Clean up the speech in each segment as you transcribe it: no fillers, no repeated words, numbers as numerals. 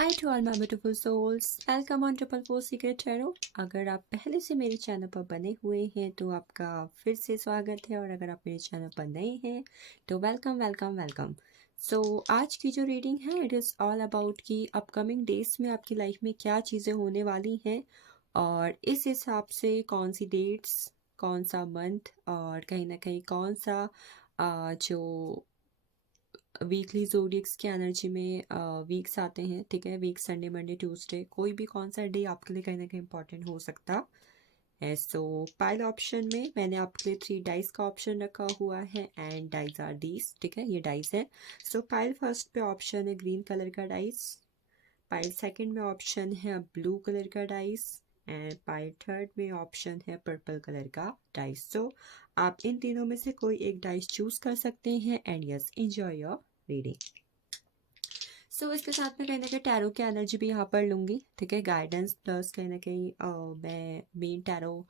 Hi to all my beautiful souls, welcome on triple four secret tarot. अगर आप पहले से मेरे चैनल पर बने हुए हैं तो आपका फिर से स्वागत है, और अगर आप मेरे चैनल पर नए हैं तो वेलकम वेलकम वेलकम। सो आज की जो रीडिंग है इट इज़ ऑल अबाउट कि अपकमिंग डेज में आपकी लाइफ में क्या चीज़ें होने वाली हैं, और इस हिसाब से कौन सी डेट्स, कौन सा मंथ, और कहीं ना कहीं कौन सा जो वीकली जोडियक्स की एनर्जी में वीक्स आते हैं। ठीक है, वीक संडे मंडे ट्यूसडे, कोई भी कौन सा डे आपके लिए कहीं ना कहीं इंपॉर्टेंट हो सकता है। सो पाइल ऑप्शन में मैंने आपके लिए 3 डाइस का ऑप्शन रखा हुआ है, एंड डाइस आर डीस। ठीक है, ये डाइस है। सो पाइल फर्स्ट पे ऑप्शन है ग्रीन कलर का डाइस, पाइल सेकंड में ऑप्शन है ब्लू कलर का डाइस, एंड पाइल थर्ड में ऑप्शन है पर्पल कलर का डाइस। सो आप इन तीनों में से कोई एक डाइस चूज कर सकते हैं, and yes, enjoy your reading. So इसके साथ में कहीं ना कहीं टैरो की एनर्जी भी यहाँ पर लूँगी। ठीक है, गाइडेंस प्लस कहीं ना कहीं मैं main tarot,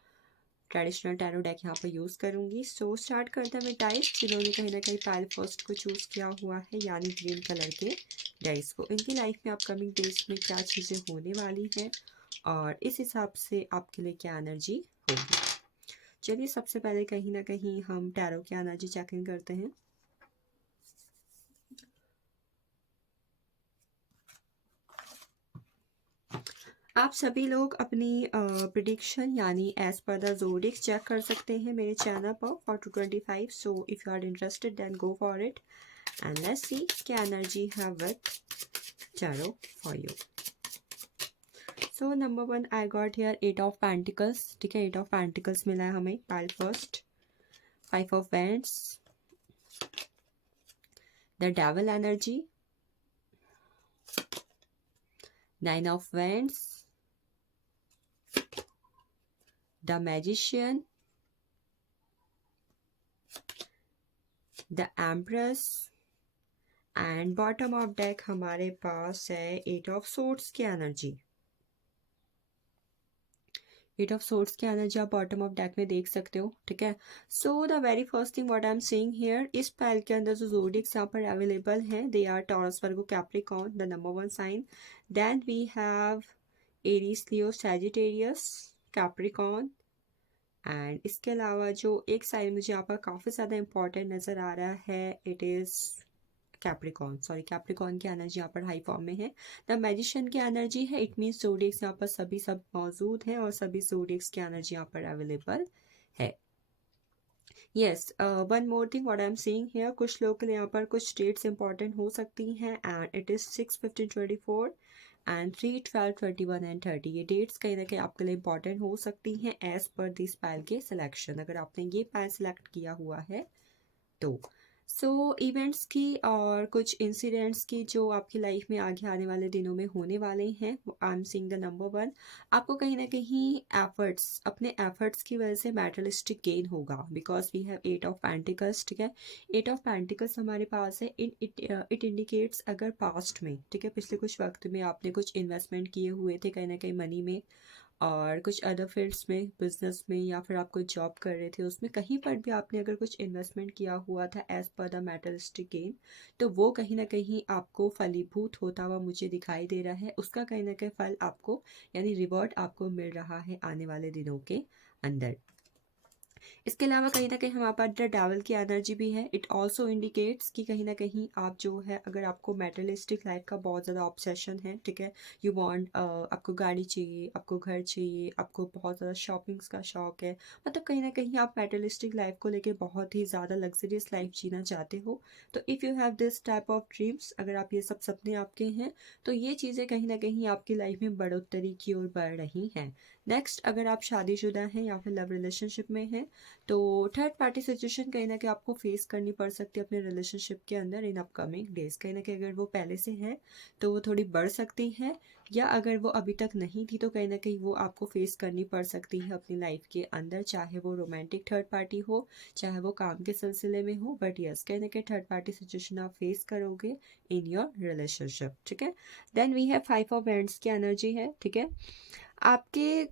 traditional tarot deck यहाँ पर यूज़ करूँगी। सो स्टार्ट करते हैं मैं डाइस जिन्होंने कहीं ना कहीं पाइल फर्स्ट को चूज़ किया हुआ है, यानी ग्रीन कलर के डाइस को। इनकी लाइफ में अपकमिंग डेज में क्या चीज़ें होने वाली हैं और इस हिसाब से आपके लिए क्या एनर्जी होगी। चलिए सबसे पहले कहीं ना कहीं हम टैरो की एनर्जी चेक इन करते हैं। आप सभी लोग अपनी प्रिडिक्शन यानी as per the zodiac check कर सकते हैं मेरे चैनल पर for 225। So if you are interested then go for it, and let's see क्या एनर्जी है with tarot for you. So number 1 I got here 8 of pentacles. ठीक है, 8 of pentacles मिला है हमें pile first. 5 of wands, the devil energy, 9 of wands, the magician, the empress, and bottom of deck हमारे पास है 8 of swords की energy. 8 of swords की एनर्जी आप बॉटम ऑफ डेक में देख सकते हो। ठीक है, so the very first thing what I am seeing here, इस पाइल के अंदर जो ज़ोडिएक्स यहाँ पर अवेलेबल हैं they are Taurus, Virgo, Capricorn, the number 1 sign. Then we have Aries, Leo, Sagittarius, Capricorn, and इसके अलावा जो एक साइन मुझे यहाँ पर काफ़ी ज़्यादा इंपॉर्टेंट नज़र आ रहा है it is Capricorn. Sorry, Capricorn की एनर्जी यहाँ पर हाई फॉर्म में है। द मैजिशियन की एनर्जी है, इट मीन्स ज़ोडिएक्स यहाँ पर सभी सब मौजूद हैं और सभी ज़ोडिएक्स की एनर्जी यहाँ पर अवेलेबल है। Yes, one more thing what I am seeing here, कुछ लोग के लिए यहाँ पर कुछ डेट्स इंपॉर्टेंट हो सकती हैं, and it is 6, 15, 24 and 3, 12, 21 and 30। ये डेट्स कहीं ना कहीं आपके लिए इंपॉर्टेंट हो सकती हैं एज पर दिस पाइल के सिलेक्शन, अगर आपने ये पाइल सिलेक्ट किया हुआ है तो। सो इवेंट्स की और कुछ इंसिडेंट्स की जो आपकी लाइफ में आगे आने वाले दिनों में होने वाले हैं, आई एम सीइंग द नंबर 1, आपको कहीं ना कहीं एफर्ट्स, अपने एफर्ट्स की वजह से मैटेरियलिस्टिक गेन होगा, because we have 8 of pentacles. ठीक है, 8 ऑफ पेंटिकल्स हमारे पास है, इट इंडिकेट्स अगर पास्ट में, ठीक है, पिछले कुछ वक्त में आपने कुछ इन्वेस्टमेंट किए हुए थे कहीं ना कहीं मनी में, और कुछ अदर फील्ड्स में, बिजनेस में, या फिर आप कोई जॉब कर रहे थे उसमें, कहीं पर भी आपने अगर कुछ इन्वेस्टमेंट किया हुआ था as per the materialistic gain, तो वो कहीं ना कहीं आपको फलीभूत होता हुआ मुझे दिखाई दे रहा है। उसका कहीं ना कहीं फल आपको, यानी रिवॉर्ड आपको मिल रहा है आने वाले दिनों के अंदर। इसके अलावा कहीं ना कहीं हमारे पास द डेविल की एनर्जी भी है। इट ऑल्सो इंडिकेट्स कि कहीं ना कहीं आप जो है, अगर आपको मेटलिस्टिक लाइफ का बहुत ज़्यादा ऑब्सेशन है, ठीक है, यू वांट, आपको गाड़ी चाहिए, आपको घर चाहिए, आपको बहुत ज़्यादा शॉपिंग्स का शौक है, मतलब कहीं ना कहीं आप मेटलिस्टिक लाइफ को लेके बहुत ही ज़्यादा लग्जरियस लाइफ जीना चाहते हो, तो if you have this type of dreams, अगर आप ये सब सपने आपके हैं, तो ये चीज़ें कहीं ना कहीं आपकी लाइफ में बढ़ोतरी की ओर बढ़ रही हैं। नेक्स्ट, अगर आप शादीशुदा हैं या फिर लव रिलेशनशिप में हैं, तो थर्ड पार्टी सिचुएशन कहीं ना कहीं आपको फेस करनी पड़ सकती है अपने रिलेशनशिप के अंदर इन अपकमिंग डेज। कहीं ना कहीं अगर वो पहले से है तो वो थोड़ी बढ़ सकती है, या अगर वो अभी तक नहीं थी तो कहीं ना कहीं वो आपको फेस करनी पड़ सकती है अपनी लाइफ के अंदर, चाहे वो रोमांटिक थर्ड पार्टी हो, चाहे वो काम के सिलसिले में हो, बट यस, कहीं ना कहीं थर्ड पार्टी सिचुएशन आप फेस करोगे इन योर रिलेशनशिप। ठीक है, then we have 5 of wands की एनर्जी है। ठीक है, आपके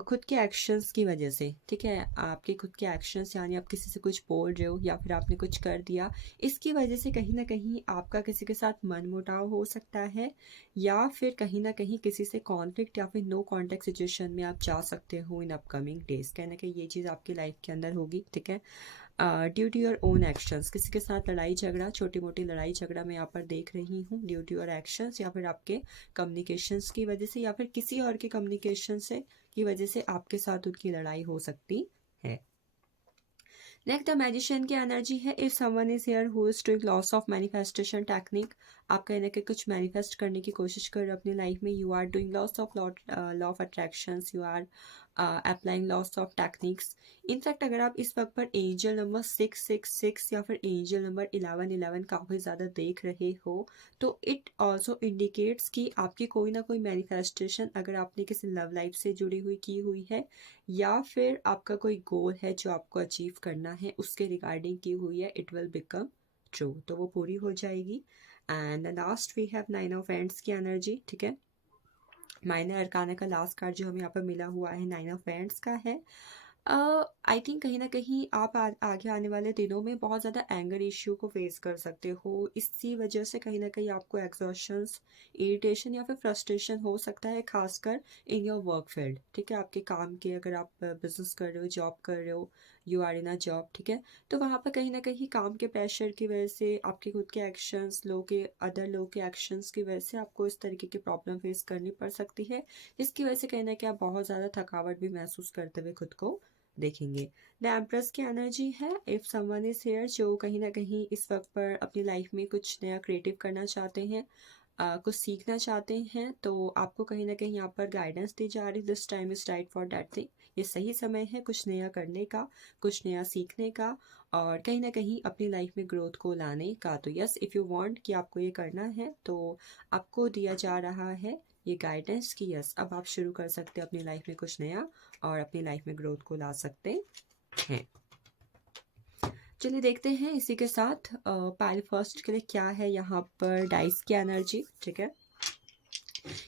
खुद के एक्शंस की वजह से, ठीक है, आपके खुद के एक्शंस यानी आप किसी से कुछ बोल रहे हो या फिर आपने कुछ कर दिया, इसकी वजह से कहीं ना कहीं आपका किसी के साथ मनमुटाव हो सकता है, या फिर कहीं ना कहीं किसी से कॉन्फ्लिक्ट या फिर नो कॉन्टेक्ट सिचुएशन में आप जा सकते हो इन अपकमिंग डेज। कहीं ना कहीं ये चीज़ आपकी लाइफ के अंदर होगी, ठीक है। Due to your own actions, किसी के साथ लड़ाई झगड़ा, छोटी मोटी लड़ाई झगड़ा मैं यहाँ पर देख रही हूँ ड्यू टू योर एक्शंस, या फिर आपके कम्युनिकेशंस की वजह से, या फिर किसी और के कम्युनिकेशन से की वजह से आपके साथ उनकी लड़ाई हो सकती है। नेक्स्ट द मैजिशियन की एनर्जी है, if someone is here who is doing laws of manifestation technique, आप कहीं ना कहीं कुछ मैनिफेस्ट करने की कोशिश कर रहे हो अपनी लाइफ में, you are doing laws of law of attractions, you are applying laws of techniques. In fact अगर आप इस वक्त पर एंजल नंबर 666 या फिर एंजल नंबर 1111 काफ़ी ज़्यादा देख रहे हो, तो इट ऑल्सो इंडिकेट्स कि आपकी कोई ना कोई मैनिफेस्टेशन अगर आपने किसी लव लाइफ से जुड़ी हुई की हुई है, या फिर आपका कोई गोल है जो आपको अचीव करना है उसके रिगार्डिंग की हुई है, इट विल बिकम ट्रू, तो वो पूरी हो जाएगी। And last we have 9 of wands की एनर्जी, ठीक है। माइनर अरकाना का लास्ट कार्ड जो हमें यहाँ पर मिला हुआ है 9 ऑफ एंड्स का है। आई थिंक कहीं ना कहीं आप आगे आने वाले दिनों में बहुत ज़्यादा एंगर इश्यू को फेस कर सकते हो, इसी वजह से कहीं ना कहीं आपको एग्जॉशंस, इरिटेशन या फिर फ्रस्ट्रेशन हो सकता है, खासकर इन योर वर्क फील्ड, ठीक है। आपके काम के, अगर आप बिजनेस कर रहे हो, जॉब कर रहे हो, you are in a job, ठीक है, तो वहाँ पर कहीं ना कहीं काम के प्रेशर की वजह से, आपके खुद के एक्शंस, लोग के, अदर लोग के एक्शंस की वजह से आपको इस तरीके की प्रॉब्लम फेस करनी पड़ सकती है, जिसकी वजह से कहीं ना कहीं आप बहुत ज़्यादा थकावट भी महसूस करते हुए खुद को देखेंगे। द एम्प्रेस की एनर्जी है, इफ समवन इज हेयर जो कहीं ना कहीं इस वक्त पर अपनी लाइफ में कुछ नया क्रिएटिव करना चाहते हैं, कुछ सीखना चाहते हैं, तो आपको कहीं ना कहीं यहाँ पर गाइडेंस दी जा रही है, this time is right for that thing, ये सही समय है कुछ नया करने का, कुछ नया सीखने का, और कहीं ना कहीं अपनी लाइफ में ग्रोथ को लाने का। तो यस, इफ़ यू वांट कि आपको ये करना है, तो आपको दिया जा रहा है ये गाइडेंस की यस, अब आप शुरू कर सकते हैं अपनी लाइफ में कुछ नया, और अपनी लाइफ में ग्रोथ को ला सकते हैं। चलिए देखते हैं इसी के साथ पाइल फर्स्ट के लिए क्या है यहाँ पर डाइस की एनर्जी, ठीक है।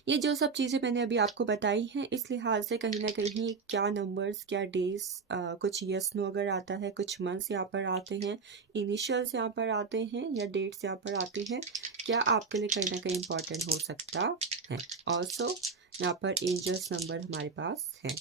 ये जो सब चीज़ें मैंने अभी आपको बताई हैं, इस लिहाज से कहीं ना कहीं क्या नंबर्स, क्या डेज, कुछ यस नो अगर आता है, कुछ मंथ्स यहाँ पर आते हैं, इनिशियल्स यहाँ पर आते हैं, या डेट्स यहाँ पर आती हैं, क्या आपके लिए कहीं ना कहीं इम्पॉर्टेंट हो सकता है। ऑल्सो यहाँ पर एंजल्स नंबर हमारे पास है।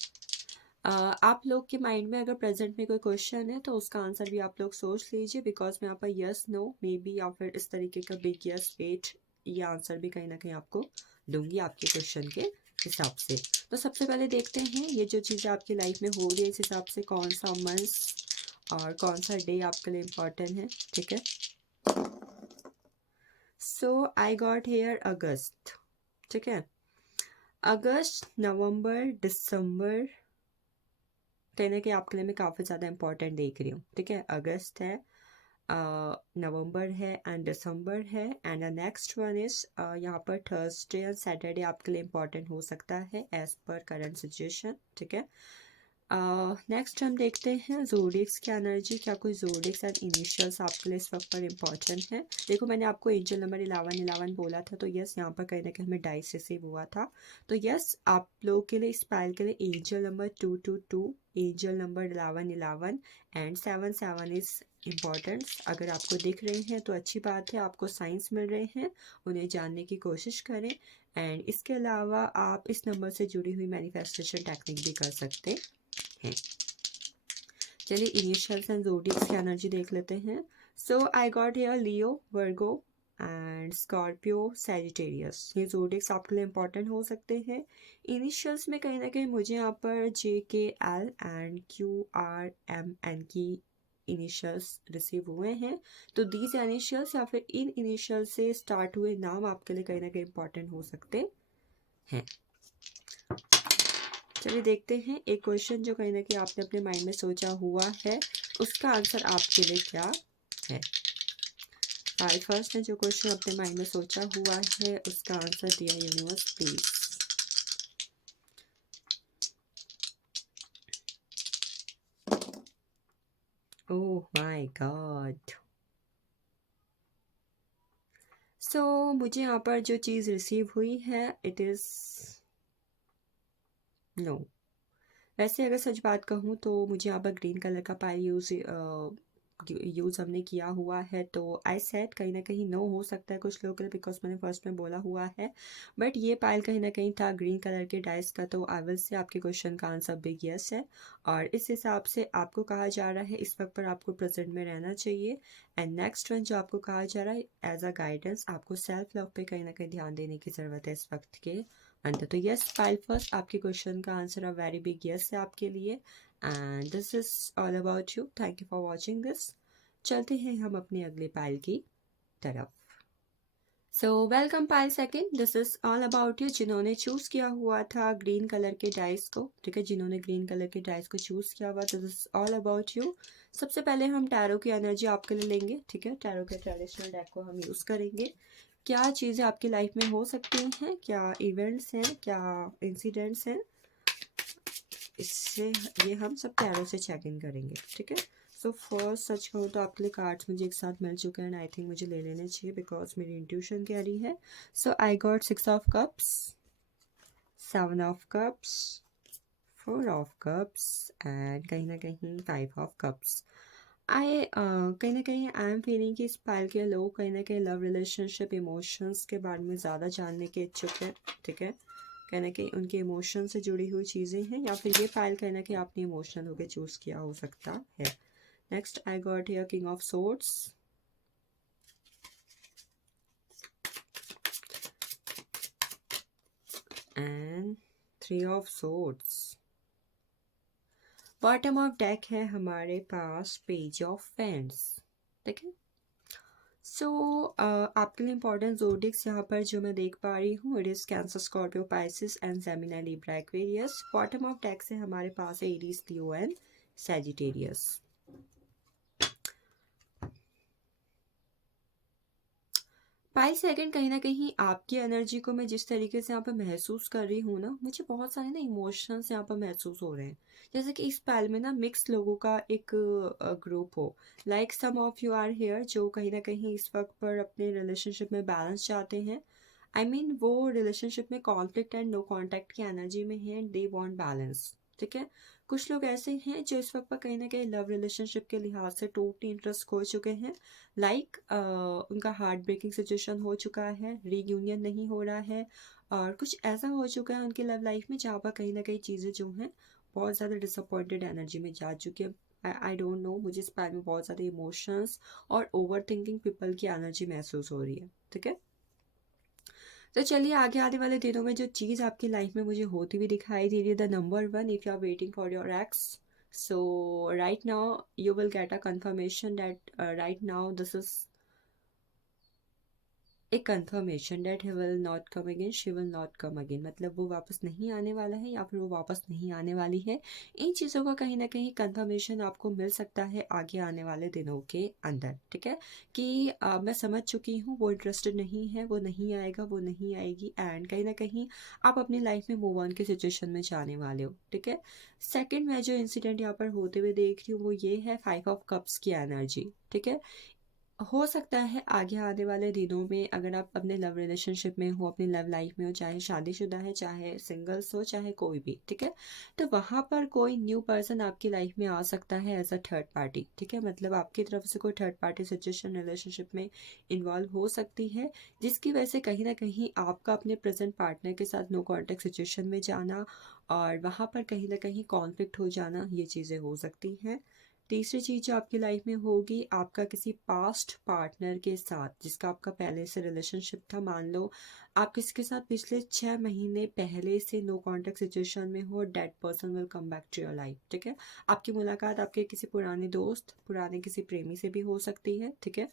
आप लोग के माइंड में अगर प्रेजेंट में कोई क्वेश्चन है तो उसका आंसर भी आप लोग सोच लीजिए, बिकॉज मैं यहाँ पर यस नो मे बी या फिर इस तरीके का बिग यस वेट, ये आंसर भी कहीं ना कहीं आपको दूंगी आपके क्वेश्चन के हिसाब से। तो सबसे पहले देखते हैं ये जो चीज़ें आपकी लाइफ में हो रही है, इस हिसाब से कौन सा मंथ और कौन सा डे आपके लिए इम्पोर्टेंट है, ठीक है। सो आई गॉट हेयर अगस्त, ठीक है। अगस्त, नवंबर, दिसंबर कहीं ना कहीं आपके लिए मैं काफ़ी ज़्यादा इंपॉर्टेंट देख रही हूँ, ठीक है। अगस्त है, नवंबर है एंड दिसंबर है, and the next one is यहाँ पर थर्सडे एंड सैटरडे आपके लिए इम्पॉर्टेंट हो सकता है एज पर करंट सिचुएशन, ठीक है। नेक्स्ट हम देखते हैं जोडिक्स की एनर्जी, क्या कोई जोडिक्स एंड इनिशियल्स आपके लिए इस वक्त पर इम्पॉर्टेंट है। देखो मैंने आपको एंजल नंबर 1111 बोला था, तो यस यहाँ पर कहीं ना कहीं हमें डाइस रिसीव हुआ था, तो यस आप लोगों के लिए, इस पायल के लिए angel number 222, angel number 1111 and 77 is important. अगर आपको दिख रहे हैं तो अच्छी बात है, आपको साइंस मिल रहे हैं, उन्हें जानने की कोशिश करें। एंड इसके अलावा आप इस नंबर से जुड़ी हुई मैनिफेस्टेशन टेक्निक भी कर सकते हैं। चलिए इनिशियल्स एंड ज़ोडिएक्स की एनर्जी देख लेते हैं। So I got here Leo, Virgo and Scorpio, Sagittarius, ये ज़ोडिएक्स आपके लिए इंपॉर्टेंट हो सकते हैं। इनिशियल्स में कहीं ना कहीं मुझे यहाँ पर JKL एंड QRMN की इनिशियल्स रिसीव हुए हैं, तो दीज इनिशियल्स या फिर इन इनिशियल से स्टार्ट हुए नाम आपके लिए कहीं ना कहीं इंपॉर्टेंट हो सकते हैं। चलिए देखते हैं एक क्वेश्चन जो कहीं ना कहीं आपने अपने माइंड में सोचा हुआ है, उसका आंसर आपके लिए क्या है। फर्स्ट ने जो क्वेश्चन अपने माइंड में सोचा हुआ है उसका आंसर दिया universe please. Oh my God. So मुझे यहाँ पर जो चीज़ रिसीव हुई है, इट इज़ नो। वैसे अगर सच बात कहूँ तो मुझे यहाँ पर ग्रीन कलर का पाइल यूज़ हमने किया हुआ है, तो आई सेड कहीं ना कहीं नो हो सकता है कुछ लोगों के लिए, बिकॉज मैंने फर्स्ट में बोला हुआ है। बट ये पाइल कहीं ना कहीं था ग्रीन कलर के डाइस का, तो आई विल से आपके क्वेश्चन का आंसर बिग यस है। और इस हिसाब से आपको कहा जा रहा है इस वक्त पर आपको प्रेजेंट में रहना चाहिए। एंड नेक्स्ट वन जो आपको कहा जा रहा है एज अ गाइडेंस, आपको सेल्फ लव पे कहीं ना कहीं ध्यान देने की ज़रूरत है इस वक्त के अंदर। तो यस पाइल फर्स्ट, आपके क्वेश्चन का answer a very big yes है आपके लिए। And this is all about you, thank you for watching this. चलते हैं हम अपने अगले पाइल की तरफ। So welcome pile second, this is all about you, जिन्होंने चूज किया हुआ था ग्रीन कलर के डाइस को, ठीक है, जिन्होंने ग्रीन कलर के डाइस को चूज किया हुआ, this is all about you. सबसे पहले हम टैरो की एनर्जी आपके लिए लेंगे, ठीक है, टैरो के ट्रेडिशनल डेक को हम यूज करेंगे। क्या चीज़ें आपकी लाइफ में हो सकती हैं, क्या इवेंट्स हैं, क्या इंसिडेंट्स हैं, इससे ये हम सब टैरो से चेक इन करेंगे, ठीक है। सो फर्स्ट सच कहूँ तो आपके लिए कार्ड्स मुझे एक साथ मिल चुके हैं, आई थिंक मुझे ले लेने चाहिए बिकॉज मेरी इंट्यूशन कह रही है। So I got 6 of cups, 7 of cups, 4 of cups and कहीं ना कहीं 5 ऑफ कप्स। कहीं ना कहीं आई एम फीलिंग कि इस पाइल के लोग कहीं ना कहीं लव रिलेशनशिप इमोशंस के बारे में ज़्यादा जानने के इच्छुक है, ठीक है। कहीं ना कहीं उनके इमोशन से जुड़ी हुई चीज़ें हैं, या फिर ये पाइल कहीं ना कहीं आपने इमोशनल होकर चूज़ किया हो सकता है। Next I got here king of swords and 3 of swords. Bottom of deck है हमारे पास पेज ऑफ फैंड्स, ठीक है। सो आपके लिए इंपॉर्टेंट जोडिक्स यहाँ पर जो मैं देख पा रही हूँ, it is cancer, Scorpio, Pisces and Gemini, Libra, Aquarius. Bottom of deck से हमारे पास है Aries, Leo and Sagittarius. Pile second, कहीं ना कहीं आपकी एनर्जी को मैं जिस तरीके से यहाँ पर महसूस कर रही हूँ ना, मुझे बहुत सारे ना इमोशंस यहाँ पर महसूस हो रहे हैं, जैसे कि इस पाइल में ना मिक्स लोगों का एक ग्रुप हो। Like some of you are here जो कहीं ना कहीं इस वक्त पर अपने रिलेशनशिप में बैलेंस चाहते हैं। आई मीन वो रिलेशनशिप में कॉन्फ्लिक्ट एंड नो कॉन्टैक्ट की एनर्जी में है एंड दे वांट बैलेंस, ठीक है। कुछ लोग ऐसे हैं जो इस वक्त पर कहीं ना कहीं लव रिलेशनशिप के लिहाज से टोटली इंटरेस्ट खो चुके हैं। लाइक उनका हार्ट ब्रेकिंग सिचुएशन हो चुका है, रीयूनियन नहीं हो रहा है, और कुछ ऐसा हो चुका है उनकी लव लाइफ में जहाँ पर कहीं ना कहीं चीज़ें जो हैं बहुत ज़्यादा डिसअपॉइंटेड एनर्जी में जा चुकी है। आई डोंट नो, मुझे इस बारे में बहुत ज़्यादा इमोशंस और ओवर थिंकिंग पीपल की एनर्जी महसूस हो रही है, ठीक है। तो चलिए आगे आने वाले दिनों में जो चीज़ आपकी लाइफ में मुझे होती हुई दिखाई दे रही है, the number one, if you are waiting for your ex, so right now you will get a confirmation that right now this is एक confirmation that he will not come again, she will not come again, मतलब वो वापस नहीं आने वाला है या फिर वो वापस नहीं आने वाली है। इन चीज़ों का कहीं ना कहीं कंफर्मेशन आपको मिल सकता है आगे आने वाले दिनों के अंदर, ठीक है। कि मैं समझ चुकी हूँ वो इंटरेस्टेड नहीं है, वो नहीं आएगा, वो नहीं आएगी, एंड कहीं ना कहीं आप अपनी लाइफ में मूव ऑन की सिचुएशन में जाने वाले हो, ठीक है। सेकेंड, मैं जो इंसिडेंट यहाँ पर होते हुए देख रही हूँ वो ये है 5 ऑफ कप्स की एनर्जी, ठीक है। हो सकता है आगे आने वाले दिनों में अगर आप अपने लव रिलेशनशिप में हो, अपनी लव लाइफ में हो, चाहे शादीशुदा है, चाहे सिंगल्स हो, चाहे कोई भी, ठीक है, तो वहाँ पर कोई न्यू पर्सन आपकी लाइफ में आ सकता है एज अ थर्ड पार्टी, ठीक है। मतलब आपकी तरफ से कोई थर्ड पार्टी सिचुएशन रिलेशनशिप में इन्वॉल्व हो सकती है, जिसकी वजह से कहीं ना कहीं आपका अपने प्रेजेंट पार्टनर के साथ नो कॉन्टैक्ट सिचुएशन में जाना और वहाँ पर कहीं ना कहीं कॉन्फ्लिक्ट हो जाना, ये चीज़ें हो सकती हैं। तीसरी चीज़ जो आपकी लाइफ में होगी, आपका किसी पास्ट पार्टनर के साथ जिसका आपका पहले से रिलेशनशिप था, मान लो आप किसके साथ पिछले 6 महीने पहले से नो कॉन्टैक्ट सिचुएशन में हो, that person will come back to your life, ठीक है। आपकी मुलाकात आपके किसी पुराने दोस्त, पुराने किसी प्रेमी से भी हो सकती है, ठीक है।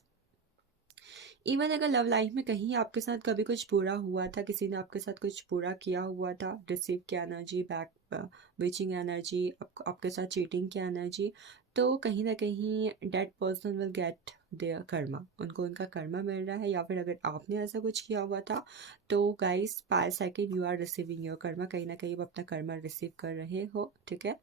इवन अगर लव लाइफ में कहीं आपके साथ कभी कुछ बुरा हुआ था, किसी ने आपके साथ कुछ बुरा किया हुआ था, रिसीव की एनर्जी, बैक विचिंग एनर्जी, आपके साथ चीटिंग की एनर्जी, तो कहीं ना कहीं that person will get their karma, उनको उनका कर्मा मिल रहा है। या फिर अगर आपने ऐसा कुछ किया हुआ था तो guys pile second you are receiving your karma, कहीं ना कहीं आप अपना कर्मा रिसीव कर रहे हो, ठीक है।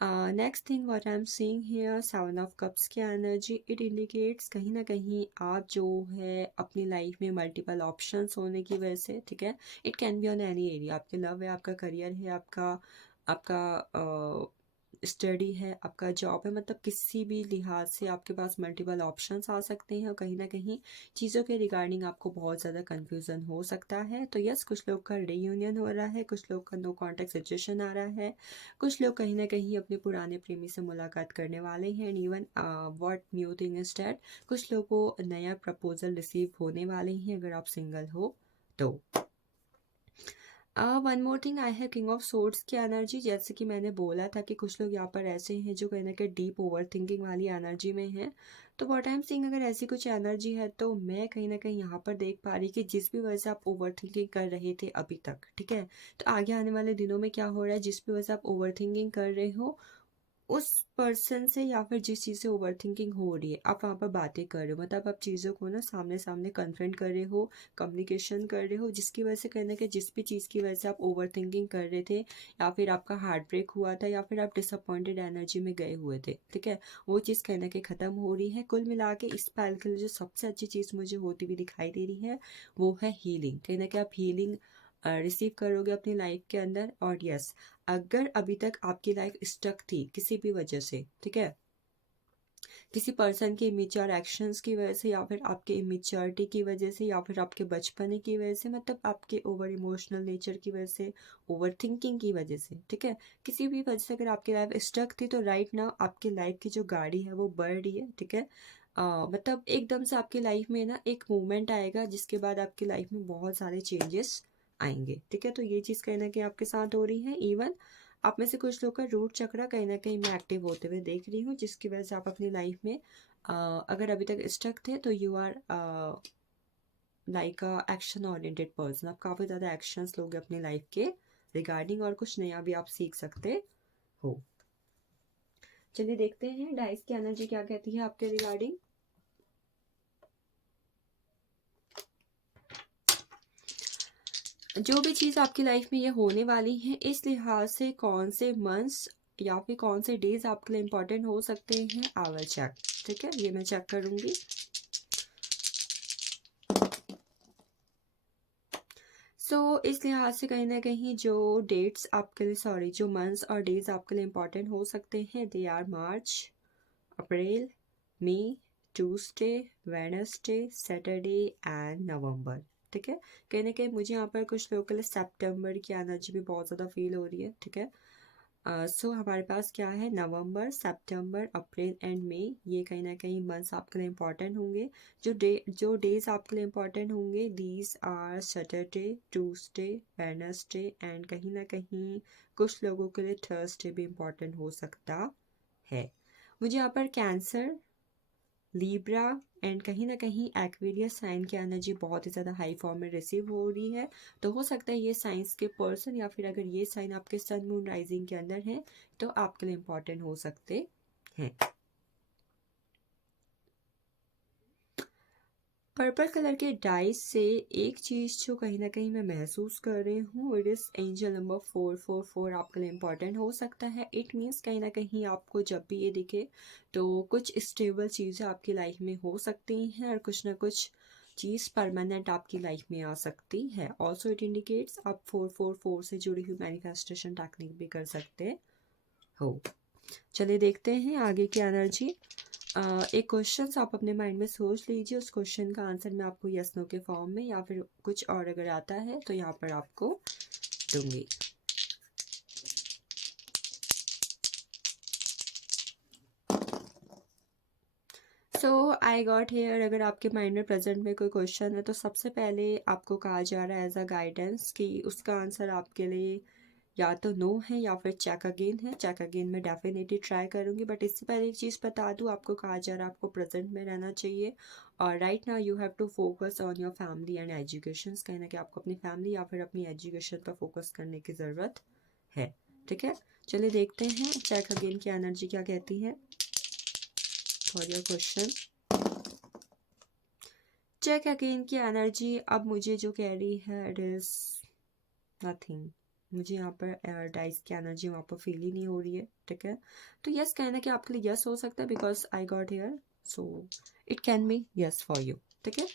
Next thing what I am seeing here, seven of cups की एनर्जी, इट इंडिकेट्स कहीं ना कहीं आप जो है अपनी लाइफ में मल्टीपल ऑप्शंस होने की वजह से, ठीक है, it can be on any area, आपके लव है, आपका करियर है, आपका आपका स्टडी है, आपका जॉब है, मतलब किसी भी लिहाज से आपके पास मल्टीपल ऑप्शंस आ सकते हैं और कहीं ना कहीं चीज़ों के रिगार्डिंग आपको बहुत ज़्यादा कन्फ्यूज़न हो सकता है। तो यस, कुछ लोग का रीयूनियन हो रहा है, कुछ लोग का नो कॉन्टैक्ट सिचुएशन आ रहा है, कुछ लोग कहीं ना कहीं अपने पुराने प्रेमी से मुलाकात करने वाले हैं, and even what new thing is that कुछ लोगों को नया प्रपोजल रिसीव होने वाले हैं अगर आप सिंगल हो तो। One more thing, I have king of swords की एनर्जी, जैसे कि मैंने बोला था कि कुछ लोग यहाँ पर ऐसे हैं जो कहीं ना कहीं डीप ओवर थिंकिंग वाली एनर्जी में हैं। तो व्हाट आई एम सीइंग, अगर ऐसी कुछ एनर्जी है तो मैं कहीं ना कहीं यहाँ पर देख पा रही कि जिस भी वजह से आप ओवर थिंकिंग कर रहे थे अभी तक, ठीक है, तो आगे आने वाले दिनों में क्या हो रहा है, जिस भी वजह से आप ओवर थिंकिंग कर रहे हो उस पर्सन से या फिर जिस चीज़ से ओवर थिंकिंग हो रही है, आप वहाँ पर बातें कर रहे हो, मतलब आप चीज़ों को ना सामने सामने कन्फ्रंट कर रहे हो, कम्युनिकेशन कर रहे हो, जिसकी वजह से कहना कि जिस भी चीज़ की वजह से आप ओवर थिंकिंग कर रहे थे या फिर आपका हार्ट ब्रेक हुआ था या फिर आप डिसअपॉइंटेड एनर्जी में गए हुए थे, ठीक है, वो चीज़ कहना कि ख़त्म हो रही है। कुल मिला के इस पल के लिए जो सबसे अच्छी चीज़ मुझे होती हुई दिखाई दे रही है वो है हीलिंग, कहना कि आप हीलिंग रिसीव करोगे अपनी लाइफ के अंदर। और यस, अगर अभी तक आपकी लाइफ स्टक थी किसी भी वजह से, ठीक है, किसी पर्सन के इमेच्योर एक्शंस की वजह से या फिर आपके इमेच्योरिटी की वजह से या फिर आपके बचपने की वजह से, मतलब आपके ओवर इमोशनल नेचर की वजह से, ओवर थिंकिंग की वजह से, ठीक है, किसी भी वजह से अगर आपकी लाइफ स्टक थी तो राइट नाउ आपकी लाइफ की जो गाड़ी है वो बढ़ रही है, ठीक है। मतलब एकदम से आपकी लाइफ में ना एक मूवमेंट आएगा जिसके बाद आपकी लाइफ में बहुत सारे चेंजेस आएंगे, ठीक है। तो ये चीज़ कहीं ना कहीं आपके साथ हो रही है। इवन आप में से कुछ लोग का रूट चक्र कहीं ना कहीं मैं एक्टिव होते हुए देख रही हूँ, जिसकी वजह से आप अपनी लाइफ में अगर अभी तक स्टक थे तो you are like a action oriented person, आप काफ़ी ज़्यादा एक्शंस लोगे अपनी लाइफ के रिगार्डिंग और कुछ नया भी आप सीख सकते हो। चलिए देखते हैं डाइस की एनर्जी क्या कहती है आपके रिगार्डिंग। जो भी चीज़ आपकी लाइफ में ये होने वाली है, इस लिहाज से कौन से मंथ्स या फिर कौन से डेज आपके लिए इम्पोर्टेंट हो सकते हैं, आई विल चेक, ठीक है, ये मैं चेक करूँगी। इस लिहाज से कहीं ना कहीं जो डेट्स आपके लिए, सॉरी, जो मंथ्स और डेज आपके लिए इम्पोर्टेंट हो सकते हैं, they are March, April, May, Tuesday, Wednesday, Saturday and November, ठीक है। कहीं ना कहीं मुझे यहाँ पर कुछ लोगों के लिए सितंबर की एनर्जी भी बहुत ज़्यादा फील हो रही है, ठीक है। हमारे पास क्या है, नवंबर, सितंबर, अप्रैल एंड मई, ये कहीं ना कहीं मंथ्स आपके लिए इम्पॉर्टेंट होंगे। जो डेज आपके लिए इम्पॉर्टेंट होंगे, these are Saturday, Tuesday, Wednesday and कहीं ना कहीं कुछ लोगों के लिए थर्सडे भी इम्पॉर्टेंट हो सकता है। मुझे यहाँ पर कैंसर, लीब्रा एंड कहीं ना कहीं एक्वेरियस साइन की एनर्जी बहुत ही ज़्यादा हाई फॉर्म में रिसीव हो रही है। तो हो सकता है ये साइंस के पर्सन या फिर अगर ये साइन आपके सन मून राइजिंग के अंदर है तो आपके लिए इम्पॉर्टेंट हो सकते हैं। पर्पल कलर के डाइस से एक चीज़ जो कहीं ना कहीं मैं महसूस कर रही हूँ, इट इज़ एंजल नंबर 444 आपके लिए इम्पॉर्टेंट हो सकता है। इट मीन्स कहीं ना कहीं आपको जब भी ये दिखे तो कुछ स्टेबल चीज़ें आपकी लाइफ में हो सकती हैं और कुछ ना कुछ चीज़ परमानेंट आपकी लाइफ में आ सकती है। ऑल्सो इट इंडिकेट्स आप 444 से जुड़ी हुई मैनिफेस्टेशन टेक्निक भी कर सकते हो। चलिए देखते हैं आगे की एनर्जी। एक क्वेश्चन आप अपने माइंड में सोच लीजिए, उस क्वेश्चन का आंसर मैं आपको यस नो के फॉर्म में या फिर कुछ और अगर आता है तो यहाँ पर आपको दूंगी। आई गॉट हेयर, अगर आपके माइंड में प्रेजेंट में कोई क्वेश्चन है तो सबसे पहले आपको कहा जा रहा है एज अ गाइडेंस कि उसका आंसर आपके लिए या तो नो है या फिर चेक अगेन है। चेक अगेन में डेफिनेटली ट्राई करूँगी, बट इससे पहले एक चीज़ बता दूँ, आपको कहा जा रहा है आपको प्रेजेंट में रहना चाहिए और right now you have to focus on your family and education. कहीं ना कि आपको अपनी फैमिली या फिर अपनी एजुकेशन पर फोकस करने की ज़रूरत है, ठीक है। चलिए देखते हैं चेक अगेन की एनर्जी क्या कहती है for your question. Check again की एनर्जी अब मुझे जो कह रही है, इट इज़ नथिंग, मुझे यहाँ पर डाइस की एनर्जी वहाँ पर फील ही नहीं हो रही है, ठीक है। तो यस कहना कि आपके लिए यस हो सकता है because I got here, so it can be yes for you, ठीक है।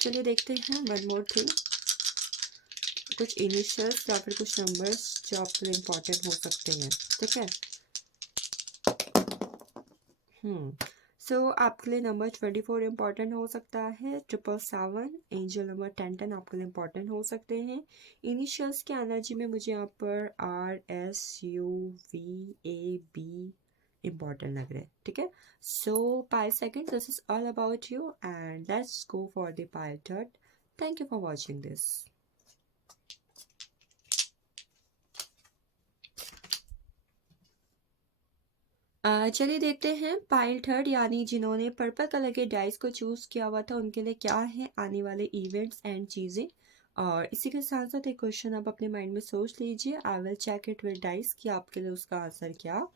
चलिए देखते हैं वन मोर थिंग, कुछ इनिशियल्स या फिर कुछ नंबर्स जो आपके लिए इम्पोर्टेंट हो सकते हैं, ठीक है। सो आपके लिए नंबर 24 इम्पॉर्टेंट हो सकता है, 777, एंजल नंबर 10 आपके लिए इम्पॉर्टेंट हो सकते हैं। इनिशियल्स की एनर्जी में मुझे यहाँ पर RSUVAB इम्पॉर्टेंट लग रहा है, ठीक है। So pile second, this is all about you and let's go for the pile third. Thank you for watching this. चलिए देखते हैं पाइल थर्ड यानी जिन्होंने पर्पल कलर के डाइस को चूज़ किया हुआ था उनके लिए क्या है आने वाले इवेंट्स एंड चीज़ें। और इसी के साथ साथ एक क्वेश्चन आप अपने माइंड में सोच लीजिए, I will check it with dice कि आपके लिए उसका आंसर क्या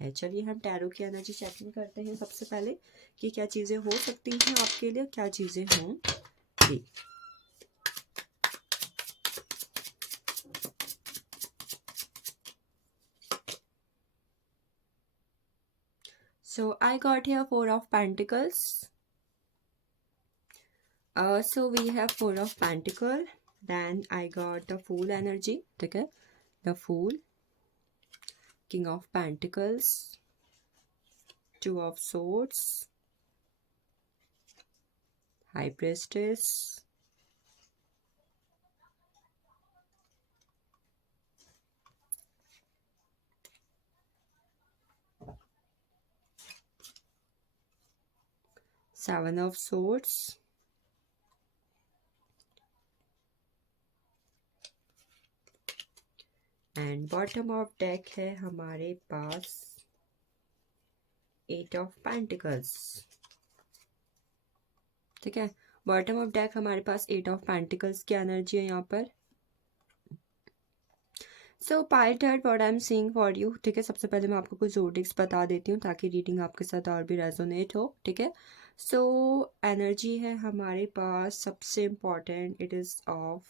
है। चलिए हम टैरो की एनर्जी चेकिंग करते हैं सबसे पहले कि क्या चीज़ें हो सकती हैं आपके लिए, क्या चीज़ें होंगी। So I got here 4 of Pentacles. So we have 4 of Pentacle. Then I got the Fool energy. ठीक है, the Fool, King of Pentacles, 2 of Swords, High Priestess, Seven of Swords, and bottom of deck है हमारे पास 8 of Pentacles, ठीक है। Bottom of deck हमारे पास 8 of pentacles की energy है यहाँ पर। सो pile third what I am seeing for you, ठीक है। सबसे पहले मैं आपको कुछ ज़ोडिक्स बता देती हूँ ताकि रीडिंग आपके साथ और भी रेजोनेट हो, ठीक है। सो एनर्जी है हमारे पास सबसे important, it is of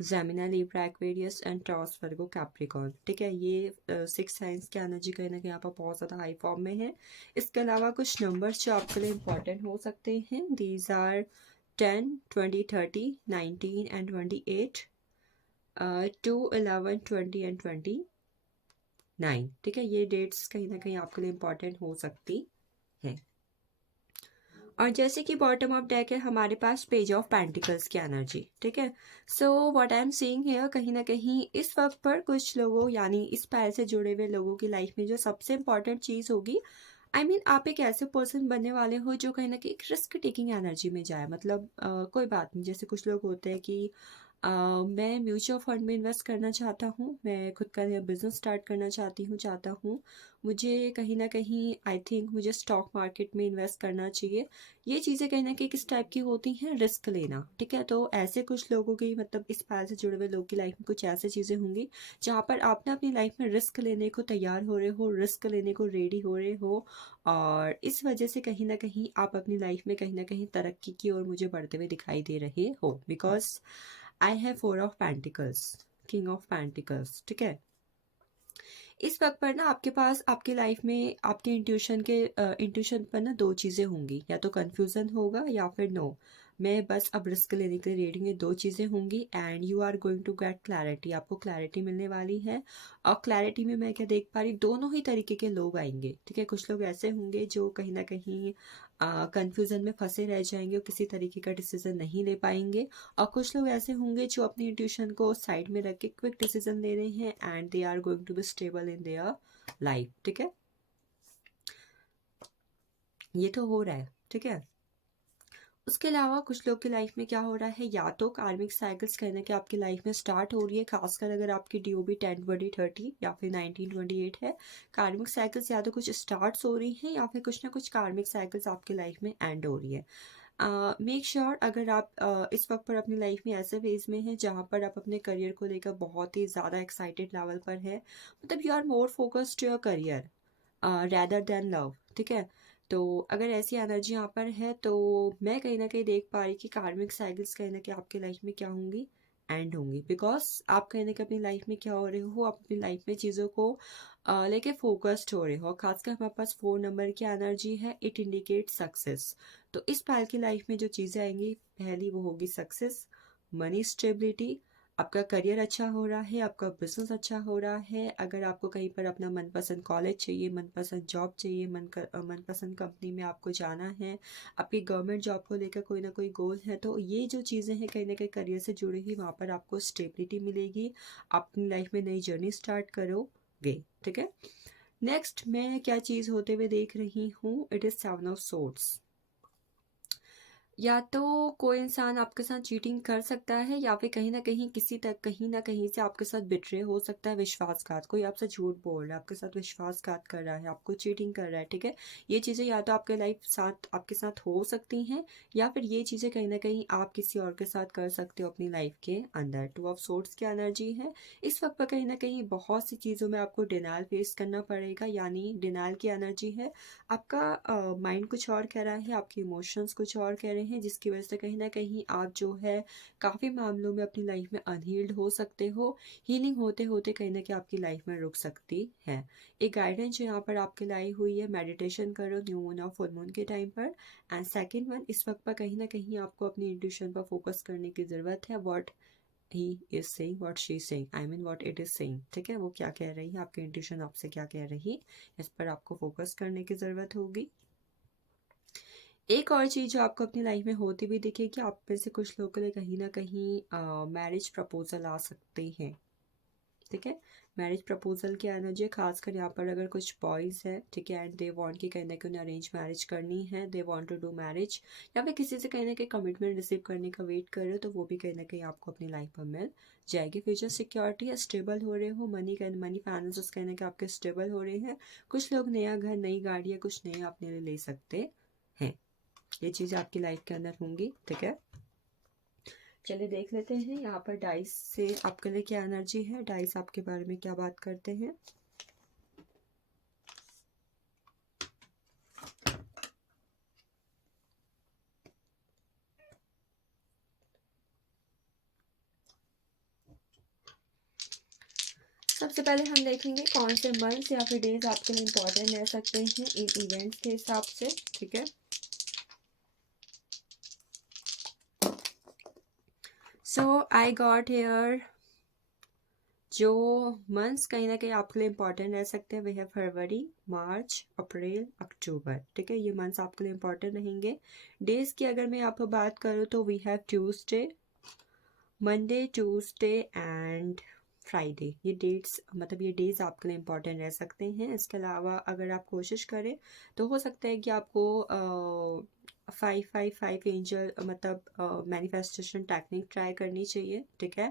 Gemini, Libra, Aquarius and taurus, Virgo, Capricorn, ठीक है। ये 6 साइंस की एनर्जी कहीं ना कहीं यहाँ पर बहुत ज़्यादा हाई फॉर्म में है। इसके अलावा कुछ नंबर्स जो आपके लिए इम्पॉर्टेंट हो सकते हैं, दीज आर 10, 20, 30, 19 एंड 28, 2, 11, 20 एंड 29, ठीक है। ये डेट्स कहीं ना कहीं आपके लिए इम्पॉर्टेंट हो सकती है। और जैसे कि बॉटम ऑफ डेक है हमारे पास पेज ऑफ पेंटिकल्स की एनर्जी, ठीक है। So what I am seeing here, कहीं ना कहीं इस वक्त पर कुछ लोगों यानी इस पैर से जुड़े हुए लोगों की लाइफ में जो सबसे इम्पॉर्टेंट चीज़ होगी, आई मीन आप एक ऐसे पर्सन बनने वाले हो जो कहीं ना कहीं एक रिस्क टेकिंग एनर्जी में जाए। मतलब कोई बात नहीं, जैसे कुछ लोग होते हैं कि मैं म्यूचुअल फंड में इन्वेस्ट करना चाहता हूँ, मैं खुद का बिजनेस स्टार्ट करना चाहता हूँ, मुझे कहीं ना कहीं आई थिंक मुझे स्टॉक मार्केट में इन्वेस्ट करना चाहिए। ये चीज़ें कहीं ना कहीं किस टाइप की होती हैं, रिस्क लेना, ठीक है। तो ऐसे कुछ लोगों की मतलब इस पार से जुड़े हुए लोगों की लाइफ में कुछ ऐसी चीज़ें होंगी जहाँ पर आप ना अपनी लाइफ में रिस्क लेने को तैयार हो रहे हो, रिस्क लेने को रेडी हो रहे हो, और इस वजह से कहीं ना कहीं आप अपनी लाइफ में कहीं ना कहीं तरक्की की ओर मुझे बढ़ते हुए दिखाई दे रहे हो, because I have 4 of pentacles, king of pentacles, ठीक है। इस वक्त पर ना आपके पास आपकी लाइफ में आपके इंट्यूशन पर ना 2 चीज़ें होंगी, या तो कन्फ्यूज़न होगा या फिर नो, मैं बस अब रिस्क लेने के लिए रेडी हूँ। ये 2 चीज़ें होंगी and you are going to get clarity, आपको क्लैरिटी मिलने वाली है। और क्लैरिटी में मैं क्या देख पा रही, दोनों ही तरीके के लोग आएंगे, ठीक है। कुछ लोग ऐसे होंगे जो कहीं ना कहीं कन्फ्यूज़न में फंसे रह जाएंगे और किसी तरीके का डिसीजन नहीं ले पाएंगे, और कुछ लोग ऐसे होंगे जो अपनी इंट्यूशन को साइड में रख के क्विक डिसीजन ले रहे हैं and they are going to be stable in their life, ठीक है। ये तो हो रहा है, ठीक है। उसके अलावा कुछ लोग की लाइफ में क्या हो रहा है, या तो कार्मिक साइकिल्स कहने के आपकी लाइफ में स्टार्ट हो रही है, खासकर अगर आपकी DOB 10, 20, 30 या फिर 19, 28 है, कार्मिक साइकिल्स या तो कुछ स्टार्ट्स हो रही हैं या फिर कुछ ना कुछ कार्मिक साइकिल्स आपकी लाइफ में एंड हो रही है। मेक श्योर अगर आप इस वक्त पर अपनी लाइफ में ऐसे फेज में हैं जहाँ पर आप अपने करियर को लेकर बहुत ही ज़्यादा एक्साइटेड लेवल पर है, मतलब you are more focused to your career rather than love, ठीक है। तो अगर ऐसी एनर्जी यहाँ पर है तो मैं कहीं ना कहीं देख पा रही कि कार्मिक साइकिल्स कहीं ना कहीं आपकी लाइफ में क्या होंगी, एंड होंगी, बिकॉज आप कहीं ना कहीं अपनी लाइफ में क्या हो रहे हो, आप अपनी लाइफ में चीज़ों को लेके फोकस्ड हो रहे हो। खासकर हमारे पास 4 नंबर की एनर्जी है, इट इंडिकेट सक्सेस। तो इस पल की लाइफ में जो चीज़ें आएंगी, पहली वो होगी सक्सेस, मनी स्टेबिलिटी, आपका करियर अच्छा हो रहा है, आपका बिजनेस अच्छा हो रहा है। अगर आपको कहीं पर अपना मनपसंद कॉलेज चाहिए, मनपसंद जॉब चाहिए, मनपसंद कंपनी में आपको जाना है, आपकी गवर्नमेंट जॉब को लेकर कोई ना कोई गोल है, तो ये जो चीज़ें हैं कहीं ना कहीं करियर से जुड़ी हुई, वहाँ पर आपको स्टेबिलिटी मिलेगी, आप अपनी लाइफ में नई जर्नी स्टार्ट करोगे। ठीक है, नेक्स्ट मैं क्या चीज़ होते हुए देख रही हूँ, इट इज़ 7 ऑफ सोर्ड्स। या तो कोई इंसान आपके साथ चीटिंग कर सकता है, या फिर कहीं ना कहीं किसी तक कहीं ना कहीं से आपके साथ बिट्रे हो सकता है, विश्वासघात, कोई आपसे झूठ बोल रहा है, आपके साथ विश्वासघात कर रहा है, आपको चीटिंग कर रहा है। ठीक है, ये चीज़ें या तो आपके साथ हो सकती हैं, या फिर ये चीज़ें कहीं ना कहीं आप किसी और के साथ कर सकते हो अपनी लाइफ के अंदर। 2 ऑफ सोर्ड्स की एनर्जी है। इस वक्त पर कहीं ना कहीं बहुत सी चीज़ों में आपको डिनाइल फेस करना पड़ेगा, यानी डिनाइल की एनर्जी है। आपका माइंड कुछ और कह रहा है, आपके इमोशंस कुछ और कह रहे हैं, जिसकी वजह से कहीं ना कहीं आप जो है काफ़ी मामलों में अपनी लाइफ में अनहील्ड हो सकते हो। हीलिंग होते होते कहीं ना कहीं आपकी लाइफ में रुक सकती है। एक गाइडेंस जो यहाँ पर आपके लाई हुई है, मेडिटेशन करो न्यू मून और फुल मून के टाइम पर। एंड सेकेंड वन, इस वक्त पर कहीं ना कहीं आपको अपनी इंट्यूशन पर फोकस करने की ज़रूरत है। What he is saying, what she is saying, I mean what it is saying. ठीक है, वो क्या कह रही है, आपकी इंट्यूशन आपसे क्या कह रही है, इस पर आपको फोकस करने की ज़रूरत होगी। एक और चीज़ जो आपको अपनी लाइफ में होती भी दिखेगी, आप में से कुछ लोगों के लिए कहीं ना कहीं मैरिज प्रपोजल आ सकते हैं। ठीक है, मैरिज प्रपोजल की एनर्जी है, खासकर यहाँ पर अगर कुछ बॉयज़ हैं, ठीक है, एंड दे वांट कि कहीं ना कहीं उन्हें अरेंज मैरिज करनी है, they want to do marriage, या फिर किसी से कहीं ना कहीं कमिटमेंट रिसीव करने का वेट कर रहे हो, तो वो भी कहीं ना कहीं आपको अपनी लाइफ में मिल जाएगी। फ्यूचर सिक्योरिटी है, स्टेबल हो रहे हो, मनी फाइनेंस कहीं ना कहीं आपके स्टेबल हो रहे हैं। कुछ लोग नया घर, नई गाड़ी या कुछ नया अपने लिए ले सकते हैं। ये चीज़ें आपकी लाइफ के अंदर होंगी। ठीक है, चलिए देख लेते हैं यहाँ पर डाइस से आपके लिए क्या एनर्जी है, डाइस आपके बारे में क्या बात करते हैं। सबसे पहले हम देखेंगे कौन से मंथ्स या फिर डेज आपके लिए इम्पोर्टेंट रह सकते हैं इन इवेंट्स के हिसाब से। ठीक है, सो आई गॉट हेयर जो मंथ्स कहीं ना कहीं आपके लिए इम्पोर्टेंट रह सकते हैं वे है फरवरी, मार्च, अप्रैल, अक्टूबर। ठीक है, ये मंथ्स आपके लिए इम्पोर्टेंट रहेंगे। डेज की अगर मैं यहाँ पर बात करूँ तो we have Tuesday, Monday, Tuesday and Friday. ये डेट्स मतलब ये डेज आपके लिए इम्पोर्टेंट रह सकते हैं। इसके अलावा अगर आप कोशिश करें तो हो सकता है कि आपको 555 एंजल मतलब मैनिफेस्टेशन टेक्निक ट्राई करनी चाहिए। ठीक है,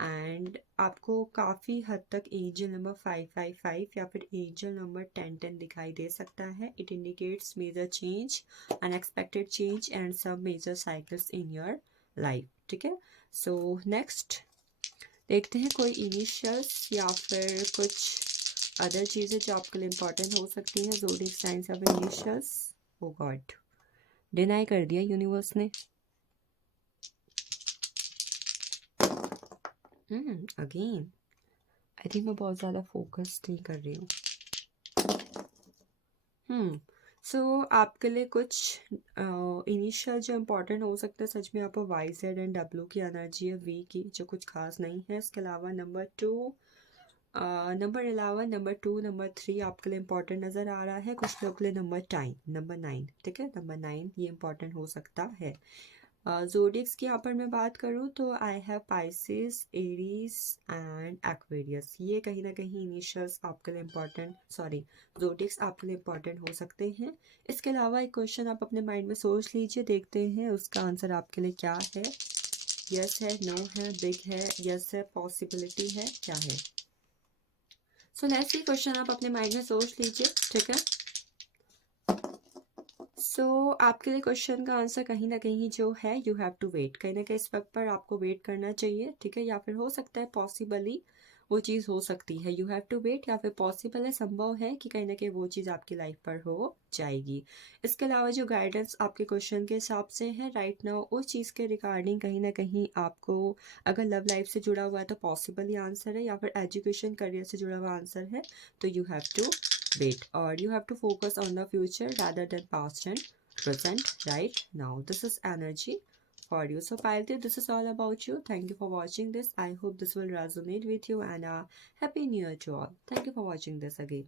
एंड आपको काफ़ी हद तक एंजल नंबर 555 या फिर एंजल नंबर 1010 दिखाई दे सकता है। It indicates major change, unexpected change and some major cycles in your life. ठीक है, सो नेक्स्ट देखते हैं कोई इनिशियल्स या फिर कुछ अदर चीज़ें जो आपके लिए इम्पोर्टेंट हो सकती हैं। ज़ोडिएक साइंस या फिर इनिशियल्स। ओ गॉड, डिनाई कर दिया यूनिवर्स ने। अगेन आई थिंक मैं बहुत ज़्यादा फोकस नहीं कर रही हूँ। सो आपके लिए कुछ इनिशियल जो इम्पोर्टेंट हो सकता है, सच में यहाँ पर वाई जेड एंड डब्ल्यू की एनर्जी है, वी की, जो कुछ खास नहीं है। इसके अलावा नंबर 11, नंबर 2, नंबर 3 आपके लिए इम्पोर्टेंट नज़र आ रहा है। कुछ लोग के लिए नंबर 9। ठीक है, नंबर 9 ये इम्पोर्टेंट हो सकता है। जोडिक्स की यहाँ पर मैं बात करूँ तो I have Pisces, Aries and Aquarius. ये कहीं ना कहीं इनिशियल्स आपके लिए इम्पोर्टेंट, सॉरी जोडिक्स आपके लिए इम्पोर्टेंट हो सकते हैं। इसके अलावा एक क्वेश्चन आप अपने माइंड में सोच लीजिए, देखते हैं उसका आंसर आपके लिए क्या है। यस है, नो है, बिग है, यस है, पॉसिबिलिटी है, क्या है। सो नेक्स्ट ये क्वेश्चन आप अपने माइंड में सोच लीजिए। ठीक है, सो आपके लिए क्वेश्चन का आंसर कहीं ना कहीं जो है यू हैव टू वेट, कहीं ना कहीं इस वक्त पर आपको वेट करना चाहिए। ठीक है, या फिर हो सकता है पॉसिबली वो चीज़ हो सकती है। यू हैव टू वेट, या फिर पॉसिबल है, संभव है कि कहीं ना कहीं वो चीज़ आपकी लाइफ पर हो जाएगी। इसके अलावा जो गाइडेंस आपके क्वेश्चन के हिसाब से है राइट नाउ, उस चीज़ के रिगार्डिंग कहीं ना कहीं आपको अगर लव लाइफ से जुड़ा हुआ है तो पॉसिबल ही आंसर है, या फिर एजुकेशन करियर से जुड़ा हुआ आंसर है, तो यू हैव टू वेट और you have to focus on the future rather than past and present right now. This is energy for you. So Payalti, this is all about you. Thank you for watching this. I hope this will resonate with you, and happy new year to all. Thank you for watching this again.